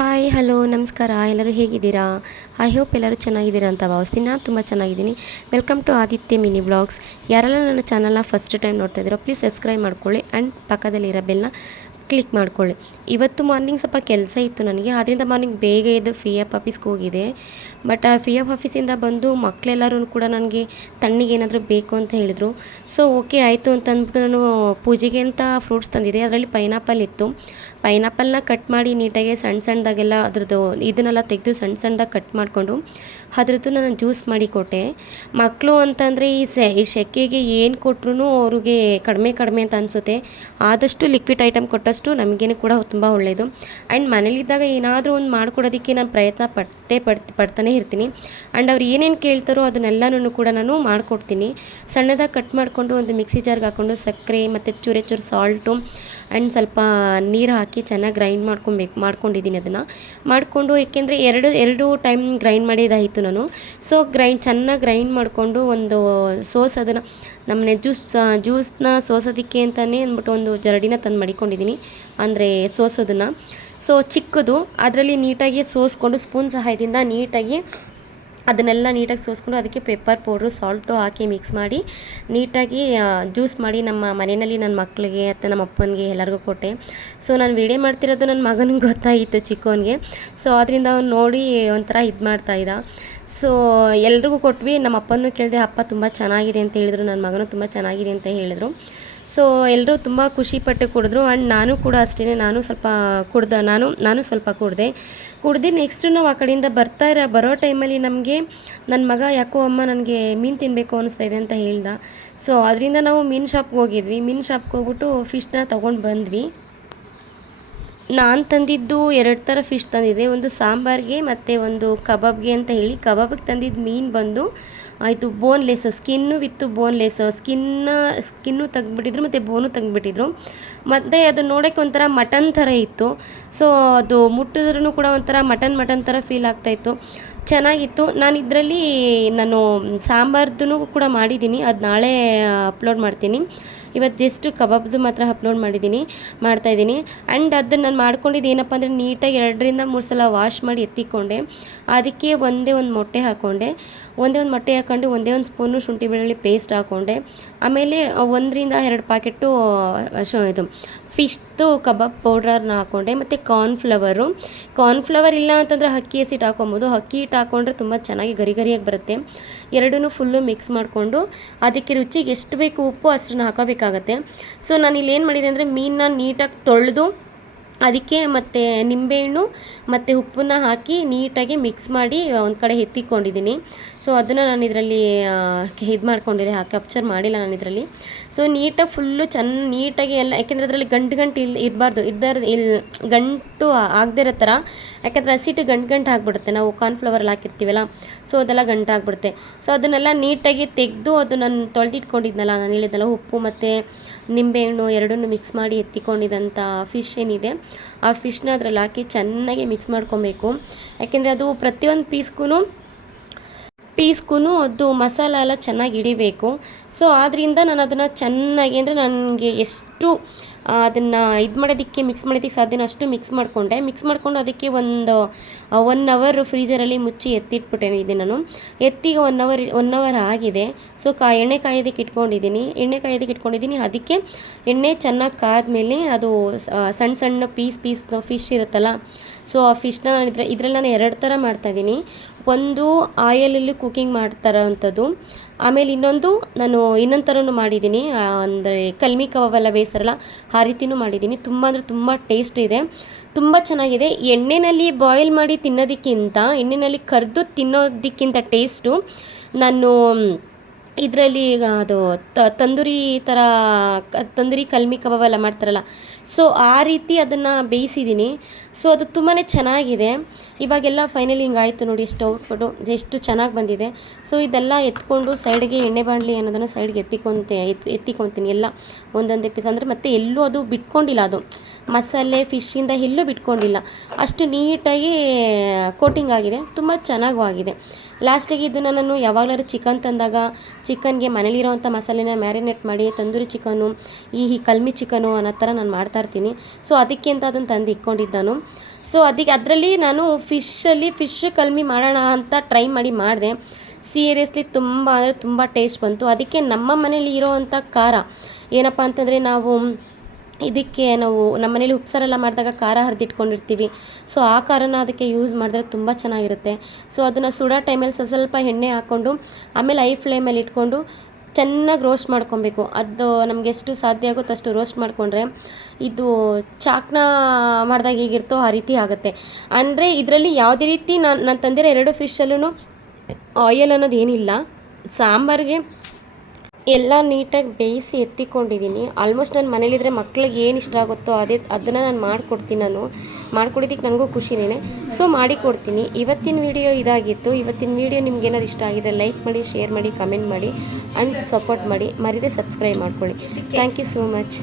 Hi hello ನಮಸ್ಕಾರ. ಎಲ್ಲರೂ ಹೇಗಿದ್ದೀರಾ? ಐ ಹೋಪ್ ಎಲ್ಲರೂ ಚೆನ್ನಾಗಿದ್ದೀರಾ ಅಂತ ಭಾವಿಸ್ತೀನಿ. ನಾನು ತುಂಬ ಚೆನ್ನಾಗಿದ್ದೀನಿ. Welcome to Aditya mini blogs. ಯಾರೆಲ್ಲ ನನ್ನ ಚಾನಲ್ನ ಫಸ್ಟ್ ಟೈಮ್ ನೋಡ್ತಾ ಇದ್ದೀರೋ ಪ್ಲೀಸ್ ಸಬ್ಸ್ಕ್ರೈಬ್ ಮಾಡ್ಕೊಳ್ಳಿ ಆ್ಯಂಡ್ ಪಕ್ಕದಲ್ಲಿರೋ ಬೆಲ್ನ ಕ್ಲಿಕ್ ಮಾಡ್ಕೊಳ್ಳಿ. ಇವತ್ತು ಮಾರ್ನಿಂಗ್ ಸ್ವಲ್ಪ ಕೆಲಸ ಇತ್ತು ನನಗೆ, ಆದ್ದರಿಂದ ಮಾರ್ನಿಂಗ್ ಬೇಗ ಎದ್ದು ಫಿ ಎಫ್ ಆಫೀಸ್ಗೆ ಹೋಗಿದೆ. ಬಟ್ ಆ ಫಿ ಎಫ್ ಆಫೀಸಿಂದ ಬಂದು ಮಕ್ಕಳೆಲ್ಲರೂ ಕೂಡ ನನಗೆ ತಣ್ಣಿಗೆ ಏನಾದರೂ ಬೇಕು ಅಂತ ಹೇಳಿದರು. ಸೊ ಓಕೆ ಆಯಿತು ಅಂತ ಅಂದ್ಬಿಟ್ಟು ನಾನು ಪೂಜೆಗೆ ಅಂತ ಫ್ರೂಟ್ಸ್ ತಂದಿದ್ದೆ. ಅದರಲ್ಲಿ ಪೈನಾಪಲ್ ಇತ್ತು. ಪೈನಾಪಲ್ನ ಕಟ್ ಮಾಡಿ ನೀಟಾಗಿ ಸಣ್ಣ ಸಣ್ಣದಾಗೆಲ್ಲ ಅದ್ರದ್ದು ಇದನ್ನೆಲ್ಲ ತೆಗೆದು ಸಣ್ಣ ಸಣ್ಣದಾಗಿ ಕಟ್ ಮಾಡಿಕೊಂಡು ಅದ್ರದ್ದು ನಾನು ಜ್ಯೂಸ್ ಮಾಡಿ ಕೊಟ್ಟೆ. ಮಕ್ಕಳು ಅಂತಂದರೆ ಈ ಸೆಕೆಗೆ ಏನು ಕೊಟ್ಟರು ಅವ್ರಿಗೆ ಕಡಿಮೆ ಕಡಿಮೆ ಅಂತ ಅನಿಸುತ್ತೆ. ಆದಷ್ಟು ಲಿಕ್ವಿಡ್ ಐಟಮ್ ಕೊಟ್ಟಷ್ಟು ನಮಗೇನು ಕೂಡ ತುಂಬ ಒಳ್ಳೆಯದು. ಆ್ಯಂಡ್ ಮನೇಲಿದ್ದಾಗ ಏನಾದರೂ ಒಂದು ಮಾಡಿಕೊಡೋದಕ್ಕೆ ನಾನು ಪ್ರಯತ್ನ ಪಡ್ತಾನೆ ಇರ್ತೀನಿ. ಆ್ಯಂಡ್ ಅವ್ರು ಏನೇನು ಕೇಳ್ತಾರೋ ಅದನ್ನೆಲ್ಲನೂ ಕೂಡ ನಾನು ಮಾಡಿಕೊಡ್ತೀನಿ. ಸಣ್ಣದಾಗಿ ಕಟ್ ಮಾಡಿಕೊಂಡು ಒಂದು ಮಿಕ್ಸಿ ಜಾರ್ಗೆ ಹಾಕ್ಕೊಂಡು ಸಕ್ಕರೆ ಮತ್ತು ಚೂರು ಸಾಲ್ಟು ಆ್ಯಂಡ್ ಸ್ವಲ್ಪ ನೀರು ಹಾಕಿ ಚೆನ್ನಾಗಿ ಗ್ರೈಂಡ್ ಮಾಡ್ಕೊಂಡಿದ್ದೀನಿ. ಅದನ್ನು ಮಾಡಿಕೊಂಡು ಏಕೆಂದರೆ ಎರಡು ಟೈಮ್ ಗ್ರೈಂಡ್ ಮಾಡಿದ್ದಾಯಿತು ನಾನು. ಸೊ ಚೆನ್ನಾಗಿ ಗ್ರೈಂಡ್ ಮಾಡಿಕೊಂಡು ಒಂದು ಸೋಸ್ ಅದನ್ನು ನಮ್ಮನೆ ಜ್ಯೂಸ್ನ ಸೋಸೋದಕ್ಕೆ ಅಂತಲೇ ಅಂದ್ಬಿಟ್ಟು ಒಂದು ಜರಡಿನ ತಂದು ಮಡಿಕೊಂಡಿದ್ದೀನಿ, ಅಂದರೆ ಸೋಸೋದನ್ನು. ಸೊ ಚಿಕ್ಕದು ಅದರಲ್ಲಿ ನೀಟಾಗಿ ಸೋಸ್ಕೊಂಡು ಸ್ಪೂನ್ ಸಹಾಯದಿಂದ ನೀಟಾಗಿ ಅದನ್ನೆಲ್ಲ ನೀಟಾಗಿ ಸೋಸ್ಕೊಂಡು ಅದಕ್ಕೆ ಪೆಪ್ಪರ್ ಪೌಡ್ರು ಸಾಲ್ಟು ಹಾಕಿ ಮಿಕ್ಸ್ ಮಾಡಿ ನೀಟಾಗಿ ಜ್ಯೂಸ್ ಮಾಡಿ ನಮ್ಮ ಮನೆಯಲ್ಲಿ ನನ್ನ ಮಕ್ಕಳಿಗೆ ಮತ್ತು ನಮ್ಮ ಅಪ್ಪನಿಗೆ ಎಲ್ಲರಿಗೂ ಕೊಟ್ಟೆ. ಸೊ ನಾನು ವೀಡಿಯೋ ಮಾಡ್ತಿರೋದು ನನ್ನ ಮಗನಿಗೆ ಗೊತ್ತಾಯಿತು, ಚಿಕ್ಕವನಿಗೆ. ಸೊ ಅದರಿಂದ ಅವ್ನು ನೋಡಿ ಒಂಥರ ಇದು ಮಾಡ್ತಾಯಿದ್ದ. ಸೊ ಎಲ್ರಿಗೂ ಕೊಟ್ವಿ. ನಮ್ಮ ಅಪ್ಪನೂ ಕೇಳಿದೆ, ಅಪ್ಪ ತುಂಬ ಚೆನ್ನಾಗಿದೆ ಅಂತ ಹೇಳಿದರು, ನನ್ನ ಮಗನೂ ತುಂಬ ಚೆನ್ನಾಗಿದೆ ಅಂತ ಹೇಳಿದರು. ಸೊ ಎಲ್ಲರೂ ತುಂಬ ಖುಷಿಪಟ್ಟು ಕುಡಿದ್ರು. ಆ್ಯಂಡ್ ನಾನು ಕೂಡ ಅಷ್ಟೇ, ನಾನು ಸ್ವಲ್ಪ ಕುಡ್ದು ನೆಕ್ಸ್ಟು ನಾವು ಆ ಕಡೆಯಿಂದ ಬರೋ ಟೈಮಲ್ಲಿ ನಮಗೆ ನನ್ನ ಮಗ ಯಾಕೋ ಅಮ್ಮ ನನಗೆ ಮೀನು ತಿನ್ನಬೇಕು ಅನ್ನಿಸ್ತಾ ಇದೆ ಅಂತ ಹೇಳ್ದ. ಸೊ ಅದರಿಂದ ನಾವು ಮೀನು ಶಾಪ್ಗೆ ಹೋಗಿದ್ವಿ. ಮೀನು ಶಾಪ್ಗೆ ಹೋಗ್ಬಿಟ್ಟು ಫಿಶ್ನ ತೊಗೊಂಡು ಬಂದ್ವಿ. ನಾನು ತಂದಿದ್ದು 2 ಥರ ಫಿಶ್ ತಂದಿದ್ದೆ, ಒಂದು ಸಾಂಬಾರಿಗೆ ಮತ್ತು ಒಂದು ಕಬಾಬ್ಗೆ ಅಂತ ಹೇಳಿ. ಕಬಾಬಿಗೆ ತಂದಿದ್ದು ಮೀನು ಬಂದು ಇದು ಬೋನ್ಲೆಸ್, ಸ್ಕಿನ್ನು ವಿತ್ತು ಬೋನ್ಲೆಸ್. ಸ್ಕಿನ್ನು ತೆಗ್ದುಬಿಟ್ಟಿದ್ರು ಮತ್ತು ಬೋನು ತೆಗ್ದುಬಿಟ್ಟಿದ್ರು. ಮತ್ತು ಅದು ನೋಡೋಕ್ಕೆ ಒಂಥರ ಮಟನ್ ಥರ ಇತ್ತು. ಸೊ ಅದು ಮುಟ್ಟಿದ್ರೂ ಕೂಡ ಒಂಥರ ಮಟನ್ ಥರ ಫೀಲ್ ಆಗ್ತಾಯಿತ್ತು, ಚೆನ್ನಾಗಿತ್ತು. ನಾನು ಸಾಂಬಾರ್ದು ಕೂಡ ಮಾಡಿದ್ದೀನಿ, ಅದು ನಾಳೆ ಅಪ್ಲೋಡ್ ಮಾಡ್ತೀನಿ. ಇವತ್ತು ಜಸ್ಟ್ ಕಬಾಬ್ದು ಮಾತ್ರ ಅಪ್ಲೋಡ್ ಮಾಡ್ತಾಯಿದ್ದೀನಿ. ಆ್ಯಂಡ್ ಅದನ್ನು ನಾನು ಮಾಡ್ಕೊಂಡಿದ್ದು ಏನಪ್ಪ ಅಂದರೆ ನೀಟಾಗಿ 2-3 ಸಲ ವಾಶ್ ಮಾಡಿ ಎತ್ತಿಕೊಂಡೆ. ಅದಕ್ಕೆ ಒಂದೇ ಒಂದು ಮೊಟ್ಟೆ ಹಾಕ್ಕೊಂಡು ಒಂದೇ ಒಂದು ಸ್ಪೂನು ಶುಂಠಿ ಬೆಳ್ಳುಳ್ಳಿ ಪೇಸ್ಟ್ ಹಾಕ್ಕೊಂಡೆ. ಆಮೇಲೆ 1-2 ಪ್ಯಾಕೆಟು ಇದು ಫಿಶ್ದು ಕಬಾಬ್ ಪೌಡ್ರನ್ನ ಹಾಕ್ಕೊಂಡೆ. ಮತ್ತು ಕಾರ್ನ್ಫ್ಲವರ್ ಇಲ್ಲ ಅಂತಂದರೆ ಅಕ್ಕಿ ಹಸಿಟ್ಟು ಹಾಕ್ಕೊಬೋದು. ಅಕ್ಕಿ ಹಿಟ್ಟು ಹಾಕ್ಕೊಂಡ್ರೆ ತುಂಬ ಚೆನ್ನಾಗಿ ಗರಿಯಾಗಿ ಬರುತ್ತೆ. ಎರಡನ್ನೂ ಫುಲ್ಲು ಮಿಕ್ಸ್ ಮಾಡಿಕೊಂಡು ಅದಕ್ಕೆ ರುಚಿಗೆ ಎಷ್ಟು ಬೇಕು ಉಪ್ಪು ಅಷ್ಟನ್ನು ಹಾಕೋಬೇಕಾಗತ್ತೆ. ಸೊ ನಾನಿಲ್ಲಿ ಏನು ಮಾಡಿದೆ ಅಂದರೆ ಮೀನನ್ನ ನೀಟಾಗಿ ತೊಳೆದು ಅದಕ್ಕೆ ಮತ್ತು ನಿಂಬೆಹಣ್ಣು ಮತ್ತು ಉಪ್ಪನ್ನ ಹಾಕಿ ನೀಟಾಗಿ ಮಿಕ್ಸ್ ಮಾಡಿ ಒಂದು ಕಡೆ ಎತ್ತಿಕೊಂಡಿದ್ದೀನಿ. ಸೊ ಅದನ್ನು ನಾನು ಇದರಲ್ಲಿ ಇದು ಮಾಡ್ಕೊಂಡಿದ್ದೆ, ಕ್ಯಾಪ್ಚರ್ ಮಾಡಿಲ್ಲ ನಾನು ಇದರಲ್ಲಿ. ಸೊ ನೀಟಾಗಿ ಫುಲ್ಲು ನೀಟಾಗಿ ಎಲ್ಲ, ಯಾಕೆಂದರೆ ಅದರಲ್ಲಿ ಗಂಟು ಇರಬಾರ್ದು, ಗಂಟು ಆಗದೇ ಇರೋ ಥರ. ಯಾಕೆಂದರೆ ಹಸಿಟ್ಟು ಗಂಟು ಆಗಿಬಿಡುತ್ತೆ, ನಾವು ಕಾರ್ನ್ಫ್ಲವರಲ್ಲಿ ಹಾಕಿರ್ತೀವಲ್ಲ. ಸೊ ಅದೆಲ್ಲ ಗಂಟು ಆಗಿಬಿಡುತ್ತೆ. ಸೊ ಅದನ್ನೆಲ್ಲ ನೀಟಾಗಿ ತೆಗೆದು ಅದು ನಾನು ತೊಳೆದಿಟ್ಕೊಂಡಿದ್ನಲ್ಲ, ನಾನು ಹೇಳಿದ್ನಲ್ಲ, ಉಪ್ಪು ಮತ್ತು ನಿಂಬೆಹಣ್ಣು ಎರಡನ್ನೂ ಮಿಕ್ಸ್ ಮಾಡಿ ಎತ್ತಿಕೊಂಡಿದ್ದಂಥ ಫಿಶ್ ಏನಿದೆ ಆ ಫಿಶ್ನ ಅದರಲ್ಲಿ ಹಾಕಿ ಚೆನ್ನಾಗಿ ಮಿಕ್ಸ್ ಮಾಡ್ಕೊಬೇಕು. ಯಾಕೆಂದರೆ ಅದು ಪ್ರತಿಯೊಂದು ಪೀಸ್ಗೂ ಅದು ಮಸಾಲ ಎಲ್ಲ ಚೆನ್ನಾಗಿ ಹಿಡಿಬೇಕು. ಸೊ ಆದ್ದರಿಂದ ನಾನು ಅದನ್ನು ಚೆನ್ನಾಗಿ, ಅಂದರೆ ನನಗೆ ಎಷ್ಟು ಅದನ್ನು ಮಿಕ್ಸ್ ಮಾಡೋದಕ್ಕೆ ಸಾಧ್ಯನೋ ಅಷ್ಟು ಮಿಕ್ಸ್ ಮಾಡಿಕೊಂಡು ಅದಕ್ಕೆ ಒಂದು 1 ಅವರ್ ಫ್ರೀಜರಲ್ಲಿ ಮುಚ್ಚಿ ಎತ್ತಿಟ್ಬಿಟ್ಟೆ ನಾನು. ಎತ್ತಿಗೆ 1 ಅವರ್ ಆಗಿದೆ. ಸೊ ಎಣ್ಣೆ ಕಾಯೋದಕ್ಕೆ ಇಟ್ಕೊಂಡಿದ್ದೀನಿ. ಅದಕ್ಕೆ ಎಣ್ಣೆ ಚೆನ್ನಾಗಿ ಕಾದ್ಮೇಲೆ ಅದು ಸಣ್ಣ ಪೀಸ್ ಫಿಶ್ ಇರುತ್ತಲ್ಲ, ಸೊ ಆ ಫಿಶ್ನ ನಾನು ಇದರಲ್ಲಿ ನಾನು 2 ಥರ ಮಾಡ್ತಾಯಿದ್ದೀನಿ. ಒಂದು ಆಯಲಲ್ಲಿ ಕುಕ್ಕಿಂಗ್ ಮಾಡ್ತಾರೋವಂಥದ್ದು, ಆಮೇಲೆ ನಾನು ಇನ್ನೊಂದು ಥರನೂ ಮಾಡಿದ್ದೀನಿ, ಅಂದರೆ ಕಲ್ಮಿ ಕಬಾಬೆಲ್ಲ ಬೇಯಿಸ್ತಾರಲ್ಲ ಆ ರೀತಿಯೂ ಮಾಡಿದ್ದೀನಿ. ತುಂಬ ಅಂದರೆ ತುಂಬ ಟೇಸ್ಟ್ ಇದೆ, ತುಂಬ ಚೆನ್ನಾಗಿದೆ. ಎಣ್ಣೆಯಲ್ಲಿ ಬಾಯ್ಲ್ ಮಾಡಿ ತಿನ್ನೋದಕ್ಕಿಂತ ಎಣ್ಣೆಯಲ್ಲಿ ಕರೆದು ತಿನ್ನೋದಕ್ಕಿಂತ ಟೇಸ್ಟು ನಾನು ಇದರಲ್ಲಿ ಅದು ತಂದೂರಿ ಕಲ್ಮಿ ಕಬಾಬೆಲ್ಲ ಮಾಡ್ತಾರಲ್ಲ, ಸೊ ಆ ರೀತಿ ಅದನ್ನು ಬೇಯಿಸಿದ್ದೀನಿ. ಸೊ ಅದು ತುಂಬಾ ಚೆನ್ನಾಗಿದೆ. ಇವಾಗೆಲ್ಲ ಫೈನಲಿ ಹಿಂಗಾಯಿತು ನೋಡಿ, ಎಷ್ಟು ಔಟ್ಪುಟ್ಟು ಎಷ್ಟು ಚೆನ್ನಾಗಿ ಬಂದಿದೆ. ಸೊ ಇದೆಲ್ಲ ಎತ್ಕೊಂಡು ಸೈಡ್ಗೆ ಎಣ್ಣೆ ಬಾಣಲಿ ಅನ್ನೋದನ್ನು ಸೈಡ್ಗೆ ಎತ್ತಿಕೊತೀನಿ ಎಲ್ಲ ಒಂದೊಂದೇ ಪೀಸ್. ಅಂದರೆ ಮತ್ತೆ ಎಲ್ಲೂ ಅದು ಬಿಟ್ಕೊಂಡಿಲ್ಲ, ಅದು ಮಸಾಲೆ ಫಿಶ್ಶಿಂದ ಎಲ್ಲೂ ಬಿಟ್ಕೊಂಡಿಲ್ಲ, ಅಷ್ಟು ನೀಟಾಗಿ ಕೋಟಿಂಗ್ ಆಗಿದೆ, ತುಂಬ ಚೆನ್ನಾಗೂ ಆಗಿದೆ. ಲಾಸ್ಟಿಗೆ ಇದನ್ನು ನಾನು ಯಾವಾಗಲಾದ್ರೂ ಚಿಕನ್ ತಂದಾಗ ಚಿಕನ್ಗೆ ಮನೇಲಿರೋವಂಥ ಮಸಾಲೆನ ಮ್ಯಾರಿನೇಟ್ ಮಾಡಿ ತಂದೂರಿ ಚಿಕನ್ನು ಈ ಕಲ್ಮಿ ಚಿಕನು ಅನ್ನೋ ಥರ ನಾನು ಮಾಡ್ತಾಯಿರ್ತೀನಿ. ಸೊ ಅದಕ್ಕೆ ಅಂತ ಅದನ್ನು ತಂದು ಇಟ್ಕೊಂಡಿದ್ದು ನಾನು. ಸೊ ಅದರಲ್ಲಿ ನಾನು ಫಿಶ್ ಕಲ್ಮಿ ಮಾಡೋಣ ಅಂತ ಟ್ರೈ ಮಾಡಿದೆ. ಸೀರಿಯಸ್ಲಿ ತುಂಬ ಅಂದರೆ ತುಂಬ ಟೇಸ್ಟ್ ಬಂತು. ಅದಕ್ಕೆ ನಮ್ಮ ಮನೇಲಿ ಇರೋವಂಥ ಖಾರ ಏನಪ್ಪ ಅಂತಂದರೆ, ಇದಕ್ಕೆ ನಾವು ನಮ್ಮ ಮನೇಲಿ ಉಪ್ಸಾರೆಲ್ಲ ಮಾಡಿದಾಗ ಖಾರ ಹರಿದಿಟ್ಕೊಂಡಿರ್ತೀವಿ. ಸೊ ಆ ಖಾರನ ಅದಕ್ಕೆ ಯೂಸ್ ಮಾಡಿದ್ರೆ ತುಂಬ ಚೆನ್ನಾಗಿರುತ್ತೆ. ಸೊ ಅದನ್ನು ಸುಡೋ ಟೈಮಲ್ಲಿ ಸ್ವಲ್ಪ ಎಣ್ಣೆ ಹಾಕ್ಕೊಂಡು ಆಮೇಲೆ ಹೈ ಫ್ಲೇಮಲ್ಲಿ ಇಟ್ಕೊಂಡು ಚೆನ್ನಾಗಿ ರೋಸ್ಟ್ ಮಾಡ್ಕೊಬೇಕು. ಅದು ನಮಗೆ ಎಷ್ಟು ಸಾಧ್ಯ ಆಗುತ್ತೋ ಅಷ್ಟು ರೋಸ್ಟ್ ಮಾಡಿಕೊಂಡ್ರೆ ಇದು ಚಾಕ್ನ ಮಾಡಿದಾಗ ಹೇಗಿರ್ತೋ ಆ ರೀತಿ ಆಗುತ್ತೆ. ಅಂದರೆ ಇದರಲ್ಲಿ ಯಾವುದೇ ರೀತಿ ನಾನು ತಂದಿರೋ 2 ಫಿಶಲ್ಲೂ ಆಯಿಲ್ ಅನ್ನೋದು ಏನಿಲ್ಲ. ಸಾಂಬಾರಿಗೆ ಎಲ್ಲ ನೀಟಾಗಿ ಬೇಯಿಸಿ ಎತ್ತಿಕೊಂಡಿದ್ದೀನಿ. ಆಲ್ಮೋಸ್ಟ್ ನನ್ನ ಮನೇಲಿದ್ದರೆ ಮಕ್ಳಿಗೆ ಏನು ಇಷ್ಟ ಆಗುತ್ತೋ ಅದನ್ನು ನಾನು ಮಾಡಿಕೊಡ್ತೀನಿ. ಮಾಡ್ಕೊಡೋದಕ್ಕೆ ನನಗೂ ಖುಷಿನೇ. ಸೊ ಮಾಡಿಕೊಡ್ತೀನಿ. ಇವತ್ತಿನ ವಿಡಿಯೋ ಇದಾಗಿತ್ತು. ಇವತ್ತಿನ ವಿಡಿಯೋ ನಿಮ್ಗೆ ಏನಾದ್ರು ಇಷ್ಟ ಆಗಿದೆ ಲೈಕ್ ಮಾಡಿ, ಶೇರ್ ಮಾಡಿ, ಕಮೆಂಟ್ ಮಾಡಿ ಆ್ಯಂಡ್ ಸಪೋರ್ಟ್ ಮಾಡಿ. ಮರೀದೆ ಸಬ್ಸ್ಕ್ರೈಬ್ ಮಾಡ್ಕೊಳ್ಳಿ. Thank you so much.